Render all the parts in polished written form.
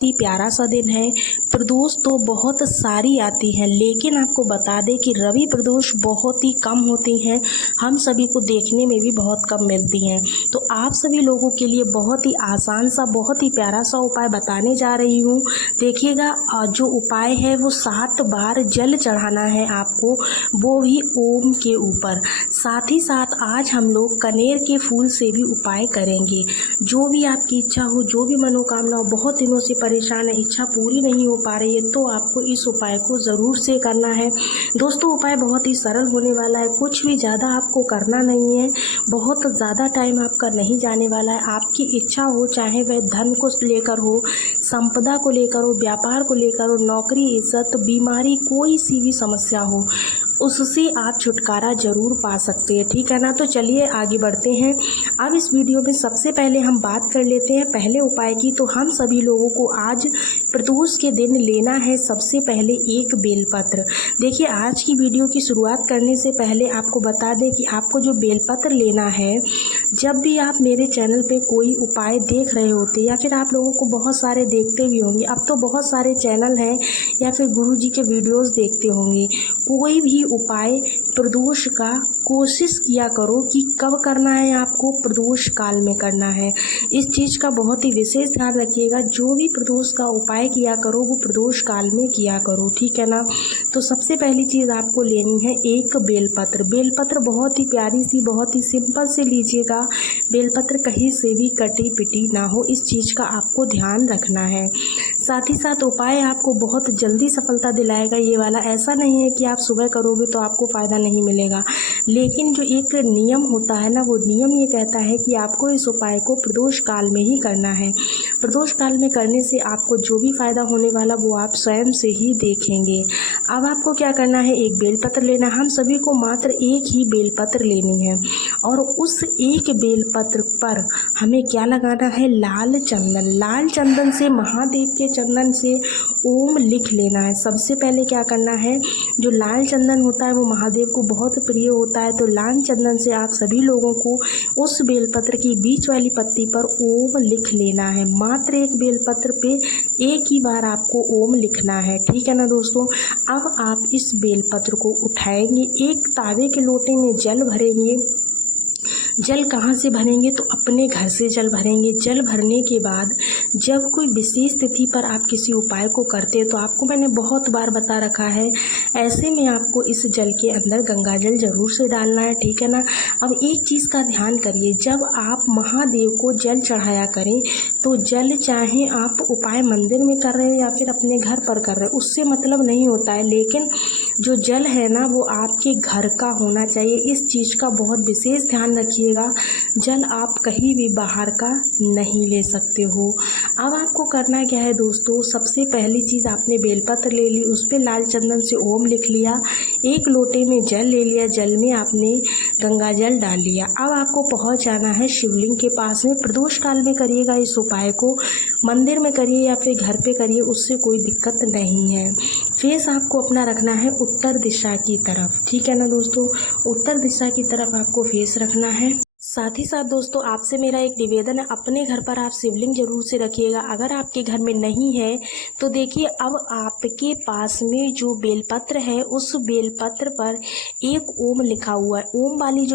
ही प्यारा सा दिन है। प्रदोष तो बहुत सारी आती हैं, लेकिन आपको बता दें कि रवि प्रदोष बहुत ही कम होती हैं। हम सभी को देखने में भी बहुत कम मिलती हैं। तो आप सभी लोगों के लिए बहुत ही आसान सा, बहुत ही प्यारा सा उपाय बताने जा रही हूँ। देखिएगा, जो उपाय है वो 7 बार जल चढ़ाना है आपको, वो भी ओम के ऊपर। साथ ही साथ आज हम लोग कनेर के फूल से भी उपाय करेंगे। जो भी आपकी इच्छा हो, जो भी मनोकामना हो, बहुत दिनों से परेशान है, इच्छा पूरी नहीं हो पा रही है, तो आपको इस उपाय को ज़रूर से करना है। दोस्तों, उपाय बहुत ही सरल होने वाला है, कुछ भी ज़्यादा आपको करना नहीं है, बहुत ज़्यादा टाइम आपका नहीं जाने वाला है। आपकी इच्छा हो, चाहे वह धन को लेकर हो, संपदा को लेकर हो, व्यापार को लेकर हो, नौकरी, इज्जत, बीमारी, कोई सी भी समस्या हो, उससे आप छुटकारा जरूर पा सकते हैं। ठीक है ना? तो चलिए आगे बढ़ते हैं। अब इस वीडियो में सबसे पहले हम बात कर लेते हैं पहले उपाय की। तो हम सभी लोगों को आज प्रदोष के दिन लेना है सबसे पहले एक बेलपत्र। देखिए, आज की वीडियो की शुरुआत करने से पहले आपको बता दें कि आपको जो बेलपत्र लेना है, जब भी आप मेरे चैनल पे कोई उपाय देख रहे होते, या फिर आप लोगों को बहुत सारे देखते भी होंगे, अब तो बहुत सारे चैनल हैं, या फिर गुरुजी के वीडियोस देखते होंगे, कोई भी उपाय प्रदोष का कोशिश किया करो कि कब करना है, आपको प्रदोष काल में करना है। इस चीज़ का बहुत ही विशेष ध्यान रखिएगा। जो भी प्रदोष का उपाय किया करो वो प्रदोष काल में किया करो। ठीक है ना? तो सबसे पहली चीज़ आपको लेनी है एक बेलपत्र। बेलपत्र बहुत ही प्यारी सी, बहुत ही सिंपल से लीजिएगा। बेलपत्र कहीं से भी कटी पिटी ना हो, इस चीज़ का आपको ध्यान रखना है। साथ ही साथ उपाय आपको बहुत जल्दी सफलता दिलाएगा ये वाला। ऐसा नहीं है कि आप सुबह करोगे तो आपको फ़ायदा नहीं मिलेगा, लेकिन जो एक नियम होता है ना, वो नियम ये कहता है कि आपको इस उपाय को प्रदोष काल में ही करना है। प्रदोष काल में करने से आपको जो भी फ़ायदा होने वाला वो आप स्वयं से ही देखेंगे। अब आपको क्या करना है, एक बेलपत्र लेना। हम सभी को मात्र एक ही बेलपत्र लेनी है, और उस एक बेलपत्र पर हमें क्या लगाना है, लाल चंदन। लाल चंदन से, महादेव के चंदन से ओम लिख लेना है। सबसे पहले क्या करना है, जो लाल चंदन होता है वो महादेव को बहुत प्रिय होता है, तो लाल चंदन से आप सभी लोगों को उस बेलपत्र की बीच वाली पत्ती पर ओम लिख लेना है। मात्र एक बेलपत्र पे एक ही बार आपको ओम लिखना है। ठीक है ना दोस्तों? अब आप इस बेलपत्र को उठाएंगे, एक तावे के लोटे में जल भरेंगे। जल कहाँ से भरेंगे, तो अपने घर से जल भरेंगे। जल भरने के बाद जब कोई विशेष तिथि पर आप किसी उपाय को करते हैं, तो आपको मैंने बहुत बार बता रखा है, ऐसे में आपको इस जल के अंदर गंगा जल जरूर से डालना है। ठीक है ना? अब एक चीज़ का ध्यान करिए, जब आप महादेव को जल चढ़ाया करें, तो जल चाहे आप उपाय मंदिर में कर रहे हो या फिर अपने घर पर कर रहे हो, उससे मतलब नहीं होता है, लेकिन जो जल है ना वो आपके घर का होना चाहिए। इस चीज़ का बहुत विशेष ध्यान रखिएगा। जल आप कहीं भी बाहर का नहीं ले सकते हो। अब आपको करना क्या है दोस्तों, सबसे पहली चीज़, आपने बेलपत्र ले ली, उस पर लाल चंदन से ओम लिख लिया, एक लोटे में जल ले लिया, जल में आपने गंगा जल डाल लिया। अब आपको पहुंच जाना है शिवलिंग के पास में। प्रदोष काल में करिएगा इस उपाय को, मंदिर में करिए या फिर घर पे करिए, उससे कोई दिक्कत नहीं है। फेस आपको अपना रखना है उत्तर दिशा की तरफ। ठीक है ना दोस्तों? उत्तर दिशा की तरफ आपको फेस रखना है। साथ ही साथ दोस्तों, आपसे मेरा एक निवेदन है, अपने घर पर आप शिवलिंग जरूर से रखिएगा। अगर आपके घर में नहीं है तो देखिए, अब आपके पास में जो बेलपत्र है, उस बेलपत्र पर एक ओम लिखा हुआ है। ओम वाली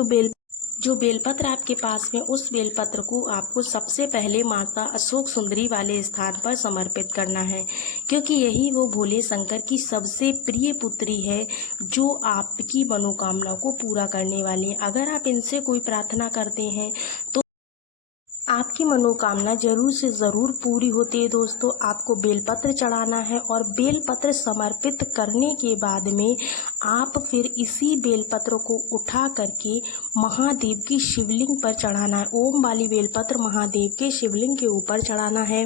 जो बेलपत्र आपके पास में, उस बेलपत्र को आपको सबसे पहले माता अशोक सुंदरी वाले स्थान पर समर्पित करना है, क्योंकि यही वो भोले शंकर की सबसे प्रिय पुत्री है, जो आपकी मनोकामना को पूरा करने वाली है। अगर आप इनसे कोई प्रार्थना करते हैं तो आपकी मनोकामना जरूर से ज़रूर पूरी होती है। दोस्तों, आपको बेलपत्र चढ़ाना है, और बेलपत्र समर्पित करने के बाद में आप फिर इसी बेलपत्र को उठा करके महादेव की शिवलिंग पर चढ़ाना है। ओम वाली बेलपत्र महादेव के शिवलिंग के ऊपर चढ़ाना है।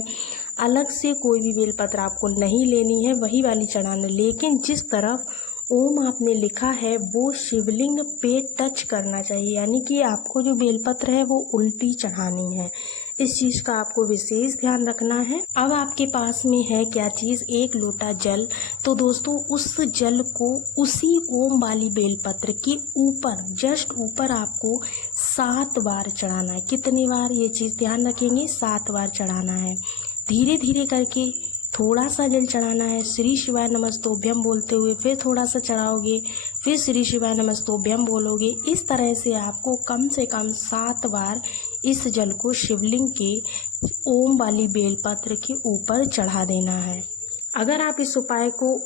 अलग से कोई भी बेलपत्र आपको नहीं लेनी है, वही वाली चढ़ाना। लेकिन जिस तरफ ओम आपने लिखा है वो शिवलिंग पे टच करना चाहिए, यानी कि आपको जो बेलपत्र है वो उल्टी चढ़ानी है। इस चीज़ का आपको विशेष ध्यान रखना है। अब आपके पास में है क्या चीज़, एक लोटा जल। तो दोस्तों, उस जल को उसी ओम वाली बेलपत्र के ऊपर, जस्ट ऊपर आपको 7 बार चढ़ाना है। कितनी बार, ये चीज़ ध्यान रखेंगे, 7 बार चढ़ाना है। धीरे धीरे करके थोड़ा सा जल चढ़ाना है, श्री शिवाय नमस्तोभ्यम बोलते हुए फिर थोड़ा सा चढ़ाओगे, फिर श्री शिवाय नमस्तोभ्यम बोलोगे। इस तरह से आपको कम से कम 7 बार इस जल को शिवलिंग के ओम वाली बेलपत्र के ऊपर चढ़ा देना है। अगर आप इस उपाय को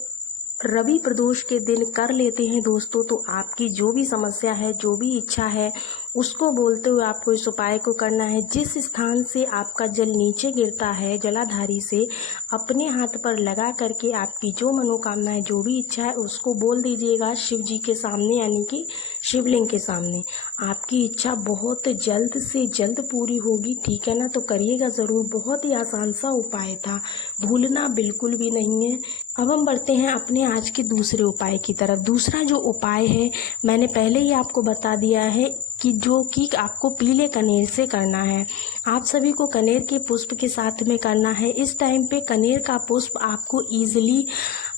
रवि प्रदोष के दिन कर लेते हैं दोस्तों, तो आपकी जो भी समस्या है, जो भी इच्छा है, उसको बोलते हुए आपको इस उपाय को करना है। जिस स्थान से आपका जल नीचे गिरता है जलाधारी से, अपने हाथ पर लगा करके आपकी जो मनोकामना है, जो भी इच्छा है, उसको बोल दीजिएगा शिव जी के सामने, यानी कि शिवलिंग के सामने। आपकी इच्छा बहुत जल्द से जल्द पूरी होगी, ठीक है ना। तो करिएगा ज़रूर, बहुत ही आसान सा उपाय था, भूलना बिल्कुल भी नहीं है। अब हम बढ़ते हैं अपने आज के दूसरे उपाय की तरफ। दूसरा जो उपाय है मैंने पहले ही आपको बता दिया है कि जो कि आपको पीले कनेर से करना है। आप सभी को कनेर के पुष्प के साथ में करना है। इस टाइम पे कनेर का पुष्प आपको ईजिली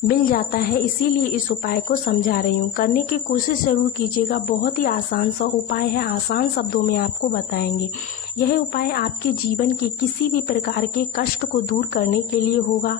मिल जाता है, इसीलिए इस उपाय को समझा रही हूँ। करने की कोशिश ज़रूर कीजिएगा, बहुत ही आसान सा उपाय है, आसान शब्दों में आपको बताएंगे। यह उपाय आपके जीवन के किसी भी प्रकार के कष्ट को दूर करने के लिए होगा।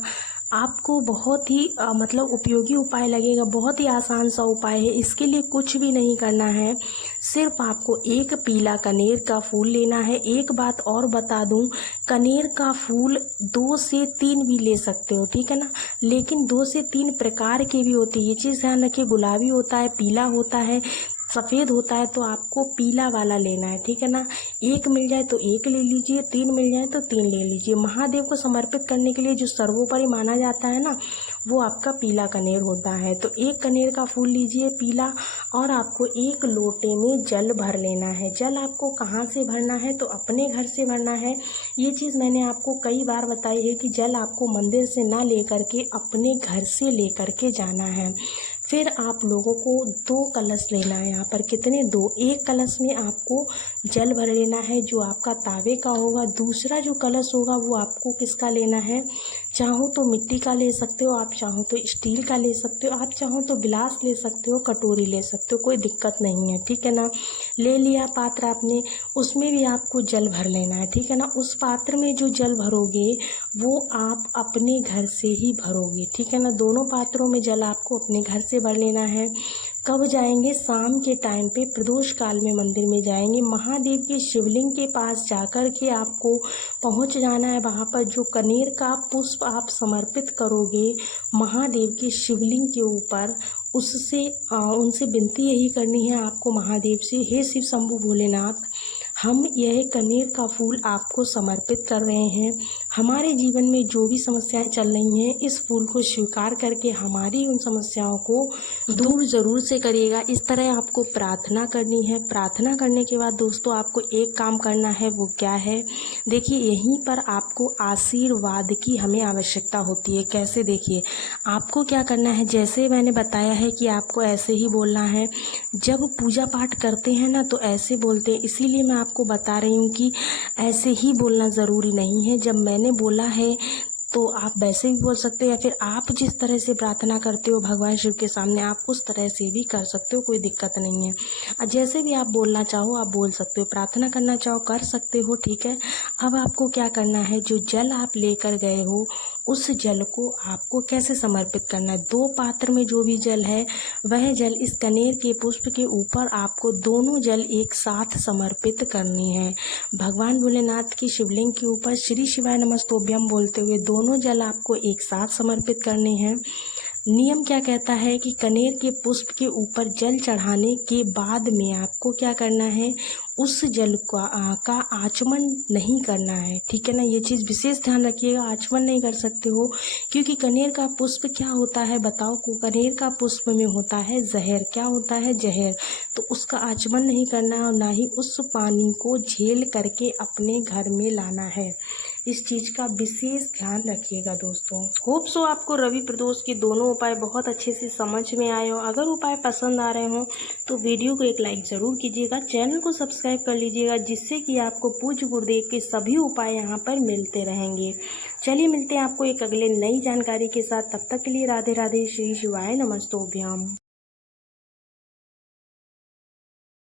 आपको बहुत ही मतलब उपयोगी उपाय लगेगा, बहुत ही आसान सा उपाय है। इसके लिए कुछ भी नहीं करना है, सिर्फ आपको एक पीला कनेर का फूल लेना है। एक बात और बता दूं, कनेर का फूल 2 से 3 भी ले सकते हो, ठीक है ना, लेकिन 2 से 3 प्रकार के भी होते हैं, ये चीज़ ध्यान रखिए। गुलाबी होता है, पीला होता है, सफ़ेद होता है, तो आपको पीला वाला लेना है, ठीक है ना। एक मिल जाए तो एक ले लीजिए, 3 मिल जाए तो 3 ले लीजिए। महादेव को समर्पित करने के लिए जो सर्वोपरि माना जाता है ना, वो आपका पीला कनेर होता है। तो एक कनेर का फूल लीजिए पीला, और आपको एक लोटे में जल भर लेना है। जल आपको कहाँ से भरना है, तो अपने घर से भरना है। ये चीज़ मैंने आपको कई बार बताई है कि जल आपको मंदिर से ना लेकर के अपने घर से लेकर के जाना है। फिर आप लोगों को 2 कलश लेना है। यहाँ पर कितने, 2। एक कलश में आपको जल भर लेना है जो आपका तावे का होगा। दूसरा जो कलश होगा वो आपको किसका लेना है, चाहो तो मिट्टी का ले सकते हो, आप चाहो तो स्टील का ले सकते हो, आप चाहो तो गिलास ले सकते हो, कटोरी ले सकते हो, कोई दिक्कत नहीं है, ठीक है ना। ले लिया पात्र आपने, उसमें भी आपको जल भर लेना है, ठीक है ना। उस पात्र में जो जल भरोगे वो आप अपने घर से ही भरोगे, ठीक है ना। दोनों पात्रों में जल आपको अपने घर से भर लेना है। कब जाएंगे, शाम के टाइम पे प्रदोष काल में मंदिर में जाएंगे। महादेव के शिवलिंग के पास जाकर के आपको पहुंच जाना है। वहां पर जो कनेर का पुष्प आप समर्पित करोगे महादेव के शिवलिंग के ऊपर, उससे उनसे विनती यही करनी है आपको महादेव से, हे शिव शंभु भोलेनाथ, हम यह कनेर का फूल आपको समर्पित कर रहे हैं। हमारे जीवन में जो भी समस्याएं चल रही हैं, इस फूल को स्वीकार करके हमारी उन समस्याओं को दूर ज़रूर से करिएगा। इस तरह आपको प्रार्थना करनी है। प्रार्थना करने के बाद दोस्तों आपको एक काम करना है, वो क्या है, देखिए यहीं पर आपको आशीर्वाद की हमें आवश्यकता होती है। कैसे, देखिए आपको क्या करना है, जैसे मैंने बताया है कि आपको ऐसे ही बोलना है। जब पूजा पाठ करते हैं ना तो ऐसे बोलते हैं, इसीलिए मैं आपको बता रही हूँ कि ऐसे ही बोलना ज़रूरी नहीं है। जब मैंने बोला है तो आप वैसे भी बोल सकते हो, या फिर आप जिस तरह से प्रार्थना करते हो भगवान शिव के सामने, आप उस तरह से भी कर सकते हो, कोई दिक्कत नहीं है। जैसे भी आप बोलना चाहो आप बोल सकते हो, प्रार्थना करना चाहो कर सकते हो, ठीक है। अब आपको क्या करना है, जो जल आप लेकर गए हो उस जल को आपको कैसे समर्पित करना है। 2 पात्र में जो भी जल है वह जल इस कनेर के पुष्प के ऊपर आपको दोनों जल एक साथ समर्पित करनी है। भगवान भोलेनाथ की शिवलिंग के ऊपर श्री शिवाय नमस्तोभ्यम बोलते हुए दोनों जल आपको एक साथ समर्पित करने हैं। नियम क्या कहता है कि कनेर के पुष्प के ऊपर जल चढ़ाने के बाद में आपको क्या करना है, उस जल का आचमन नहीं करना है, ठीक है ना। ये चीज़ विशेष ध्यान रखिएगा, आचमन नहीं कर सकते हो, क्योंकि कनेर का पुष्प क्या होता है बताओ को, कनेर का पुष्प में होता है जहर। क्या होता है, जहर। तो उसका आचमन नहीं करना है और ना ही उस पानी को झेल करके अपने घर में लाना है। इस चीज़ का विशेष ध्यान रखिएगा दोस्तों। होप सो आपको रवि प्रदोष के दोनों उपाय बहुत अच्छे से समझ में आए हो। अगर उपाय पसंद आ रहे हो तो वीडियो को एक लाइक ज़रूर कीजिएगा, चैनल को सब्सक्राइब कर लीजिएगा, जिससे कि आपको पूज्य गुरुदेव के सभी उपाय यहाँ पर मिलते रहेंगे। चलिए मिलते हैं आपको एक अगले नई जानकारी के साथ, तब तक के लिए राधे राधे, श्री शिवाय नमस्तोभ्याम।